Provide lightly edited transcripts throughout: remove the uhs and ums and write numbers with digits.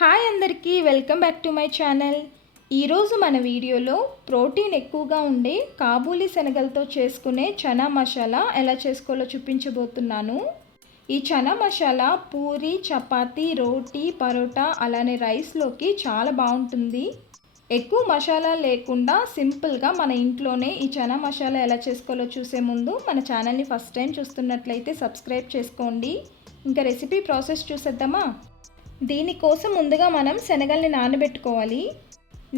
Hi అందరికీ welcome back to my channel. ఈరోజు మన వీడియోలో ప్రోటీన్ ఎక్కువగా ఉండే కాబూలీ శనగలతో చేసుకునే చనా మసాలా ఎలా చేసుకోవాలో చూపించబోతున్నాను. ఈ చనా మసాలా పూరి, చపాతీ, రోటీ, పరోటా అలానే రైస్లోకి చాలా బాగుంటుంది. ఎక్కువ మసాలా లేకుండా సింపుల్గా మన ఇంట్లోనే ఈ చనా మసాలా ఎలా చేసుకోవాలో చూసే ముందు మన ఛానల్ని ఫస్ట్ టైం చూస్తున్నట్లయితే సబ్స్క్రైబ్ చేసుకోండి. ఇంకా రెసిపీ ప్రాసెస్ చూసేద్దామా? దీనికోసం ముందుగా మనం శనగల్ని నానబెట్టుకోవాలి.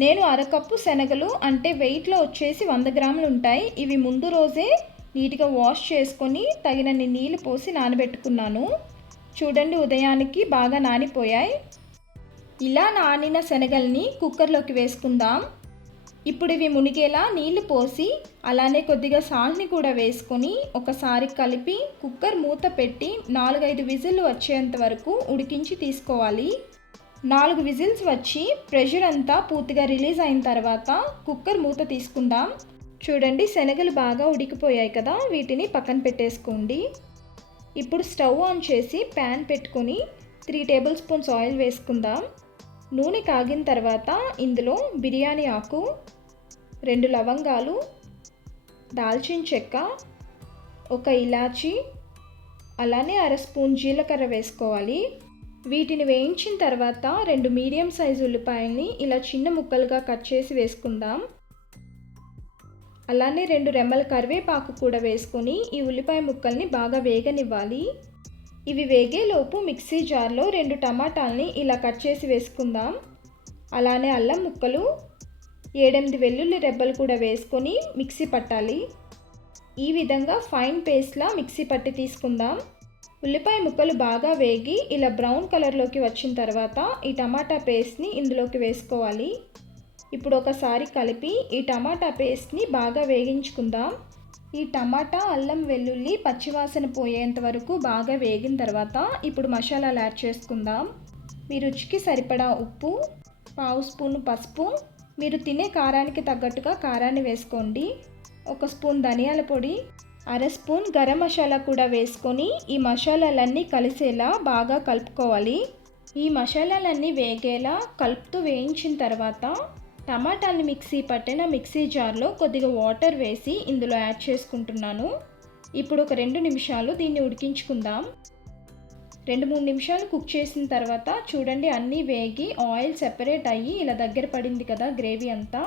నేను అరకప్పు శనగలు అంటే వెయిట్లో వచ్చేసి 100 గ్రాములు ఉంటాయి. ఇవి ముందు రోజే నీట్గా వాష్ చేసుకొని తగినన్ని నీళ్ళు పోసి నానబెట్టుకున్నాను. చూడండి, ఉదయానికి బాగా నానిపోయాయి. ఇలా నానిన శనగల్ని కుక్కర్లోకి వేసుకుందాం. ఇప్పుడు ఇవి మునిగేలా నీళ్లు పోసి అలానే కొద్దిగా సాల్ట్ని కూడా వేసుకొని ఒకసారి కలిపి కుక్కర్ మూత పెట్టి 4-5 విజిల్లు వచ్చేంత వరకు ఉడికించి తీసుకోవాలి. 4 విజిల్స్ వచ్చి ప్రెషర్ అంతా పూర్తిగా రిలీజ్ అయిన తర్వాత కుక్కర్ మూత తీసుకుందాం. చూడండి, శనగలు బాగా ఉడికిపోయాయి కదా, వీటిని పక్కన పెట్టేసుకోండి. ఇప్పుడు స్టవ్ ఆన్ చేసి ప్యాన్ పెట్టుకొని 3 టేబుల్ స్పూన్స్ ఆయిల్ వేసుకుందాం. నూనె కాగిన తర్వాత ఇందులో బిర్యానీ ఆకు, 2 లవంగాలు, దాల్చిన చెక్క, 1 ఇలాచి, అలానే 1/2 స్పూన్ జీలకర్ర వేసుకోవాలి. వీటిని వేయించిన తర్వాత 2 మీడియం సైజు ఉల్లిపాయల్ని ఇలా చిన్న ముక్కలుగా కట్ చేసి వేసుకుందాం. అలానే 2 రెమ్మల కరివేపాకు కూడా వేసుకొని ఈ ఉల్లిపాయ ముక్కల్ని బాగా వేగనివ్వాలి. ఇవి వేగేలోపు మిక్సీ జార్లో 2 టమాటాలని ఇలా కట్ చేసి వేసుకుందాం. అలానే అల్లం ముక్కలు, 7-8 వెల్లుల్లి రెబ్బలు కూడా వేసుకొని మిక్సీ పట్టాలి. ఈ విధంగా ఫైన్ పేస్ట్లా మిక్సీ పట్టి తీసుకుందాం. ఉల్లిపాయ ముక్కలు బాగా వేగి ఇలా బ్రౌన్ కలర్లోకి వచ్చిన తర్వాత ఈ టమాటా పేస్ట్ని ఇందులోకి వేసుకోవాలి. ఇప్పుడు ఒకసారి కలిపి ఈ టమాటా పేస్ట్ని బాగా వేగించుకుందాం. ఈ టమాటా, అల్లం, వెల్లుల్లి పచ్చివాసన పోయేంత వరకు బాగా వేగిన తర్వాత ఇప్పుడు మసాలాలు యాడ్ చేసుకుందాం. మీ రుచికి సరిపడా ఉప్పు, 1/2 స్పూన్ పసుపు, మీరు తినే కారానికి తగ్గట్టుగా కారాన్ని వేసుకోండి. 1 స్పూన్ ధనియాల పొడి, 1/2 స్పూన్ గరం మసాలా కూడా వేసుకొని ఈ మసాలాలన్నీ కలిసేలా బాగా కలుపుకోవాలి. ఈ మసాలాలన్నీ వేగేలా కలుపుతూ వేయించిన తర్వాత టమాటాలని మిక్సీ పట్టిన మిక్సీ జార్లో కొద్దిగా వాటర్ వేసి ఇందులో యాడ్ చేసుకుంటున్నాను. ఇప్పుడు ఒక 2 నిమిషాలు దీన్ని ఉడికించుకుందాం. 2-3 నిమిషాలు కుక్ చేసిన తర్వాత చూడండి, అన్నీ వేగి ఆయిల్ సెపరేట్ అయ్యి ఇలా దగ్గర పడింది కదా గ్రేవీ అంతా.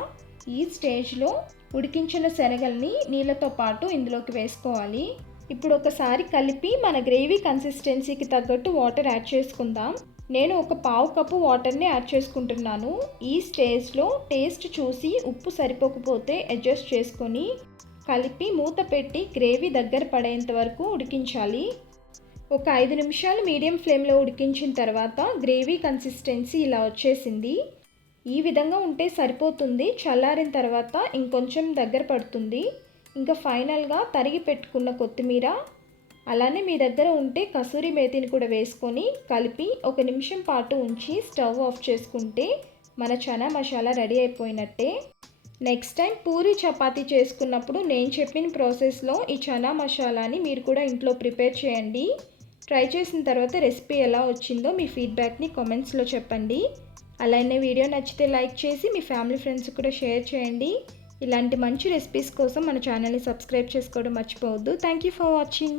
ఈ స్టేజ్లో ఉడికించిన శనగల్ని నీళ్ళతో పాటు ఇందులోకి వేసుకోవాలి. ఇప్పుడు ఒకసారి కలిపి మన గ్రేవీ కన్సిస్టెన్సీకి తగ్గట్టు వాటర్ యాడ్ చేసుకుందాం. నేను 1/4 కప్పు వాటర్ని యాడ్ చేసుకుంటున్నాను. ఈ స్టేజ్లో టేస్ట్ చూసి ఉప్పు సరిపోకపోతే అడ్జస్ట్ చేసుకొని కలిపి మూత పెట్టి గ్రేవీ దగ్గర పడేంత వరకు ఉడికించాలి. ఒక 5 నిమిషాలు మీడియం ఫ్లేమ్లో ఉడికించిన తర్వాత గ్రేవీ కన్సిస్టెన్సీ ఇలా వచ్చేసింది. ఈ విధంగా ఉంటే సరిపోతుంది. చల్లారిన తర్వాత ఇంకొంచెం దగ్గర పడుతుంది. ఇంకా ఫైనల్గా తరిగి పెట్టుకున్న కొత్తిమీర, అలానే మీ దగ్గర ఉంటే కసూరి మేతిని కూడా వేసుకొని కలిపి 1 నిమిషం పాటు ఉంచి స్టవ్ ఆఫ్ చేసుకుంటే మన చనా మసాలా రెడీ అయిపోయినట్టే. నెక్స్ట్ టైం పూరి, చపాతీ చేసుకున్నప్పుడు నేను చెప్పిన ప్రాసెస్లో ఈ చనా మసాలాని మీరు కూడా ఇంట్లో ప్రిపేర్ చేయండి. ట్రై చేసిన తర్వాత రెసిపీ ఎలా వచ్చిందో మీ ఫీడ్బ్యాక్ని కామెంట్స్లో చెప్పండి. అలానే వీడియో నచ్చితే లైక్ చేసి మీ ఫ్యామిలీ ఫ్రెండ్స్ కూడా షేర్ చేయండి. ఇలాంటి మంచి రెసిపీస్ కోసం మన ఛానల్ని సబ్స్క్రైబ్ చేసుకోవడం మర్చిపోవద్దు. Thank you for watching.